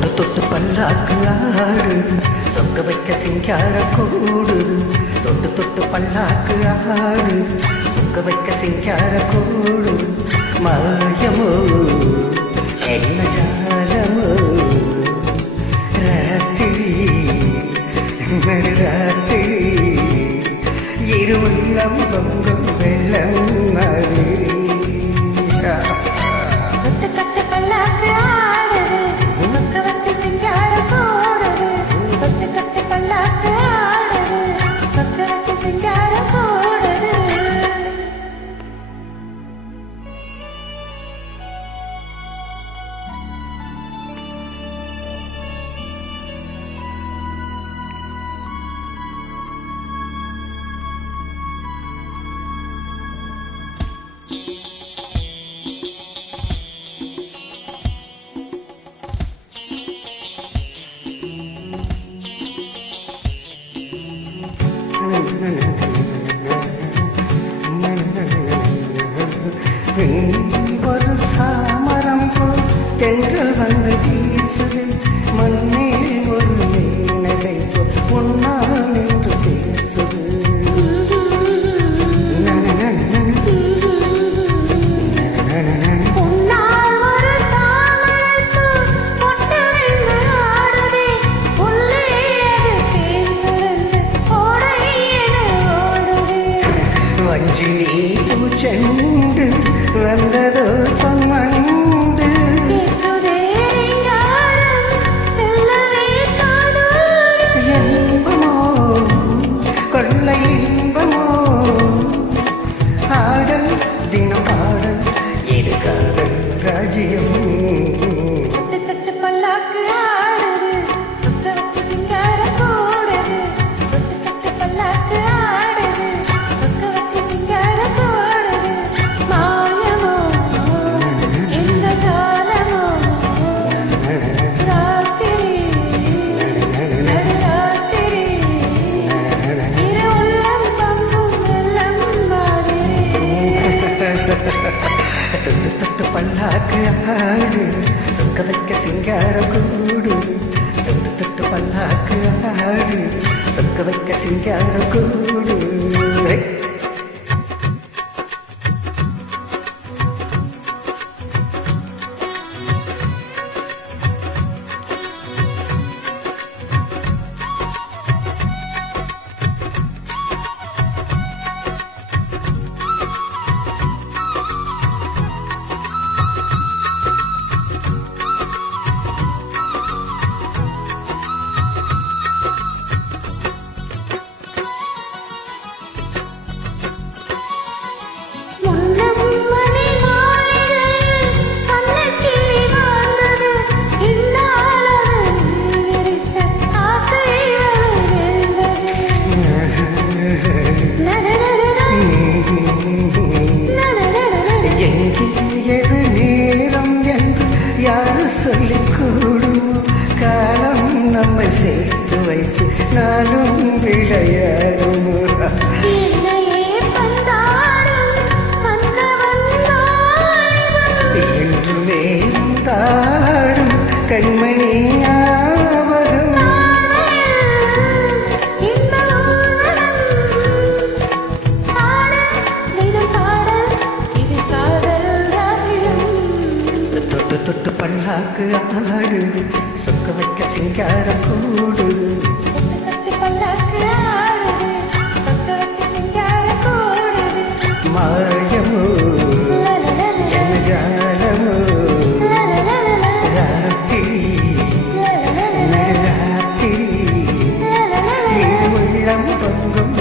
தொட்டு தொட்டு பல்லாக்கு ஆடு சொக்க வைக்க சிங்கார கூடு தொட்டு தொட்டு பல்லாக்கு ஆடு சொக்க வைக்க சிங்கார கூடு மாயமோ என்ன ஜாலமோ ராத்திரி ராத்திரி இருவெல்லாம் பொங்கும் வெள்ளம் மாதிரி ஒரு சாமரம் போல் தென்றல் வந்து வீசுது மண்ணே ஒரு மீனகை போல் உன்னால் நின்று பேசுது வஞ்சினி பூச்செண்டு வந்ததோ பொன்வண்டு இன்பமோ கொள்ளை இன்பமோ ஆடல் தினம் பாடல் இது காதல் ராஜ்யம் பல்லாக்கு ஆடுது சுத்த வச்சு சிங்கார கூடுது தொட்டு பல்லாக்கு ஆடுது சொக்க வச்சு சிங்கார கூடுது மாயமோ இந்த ஜாலமோ ராத்திரி நடுராத்திரி இரு உள்ளம் பங்கும் வெள்ளம் மாதிரி தொட்டு தொட்டு பல்லாக்கு ஆடு சொக்க வைக்க சிங்கார கூடு தொட்டு தொட்டு பல்லாக்கு ஆடு சொக்க வைக்க சிங்கார கூடு எது நேரம் என்று யாரு சொல்லிக் கூடும் காலம் நம்மை சேர்த்து வைத்து நானும் விளையாடும் என்றுமே தாடும் கண்மணி ஞாபகம் தொட்டு தொட்டு பல்லாக்கு ஆடு சொக்க வைக்க சிங்கார கூடு மாயமோ என்ன ஜாலமோ ராத்திரி நடுராத்திரி உள்ளம் பொங்கும்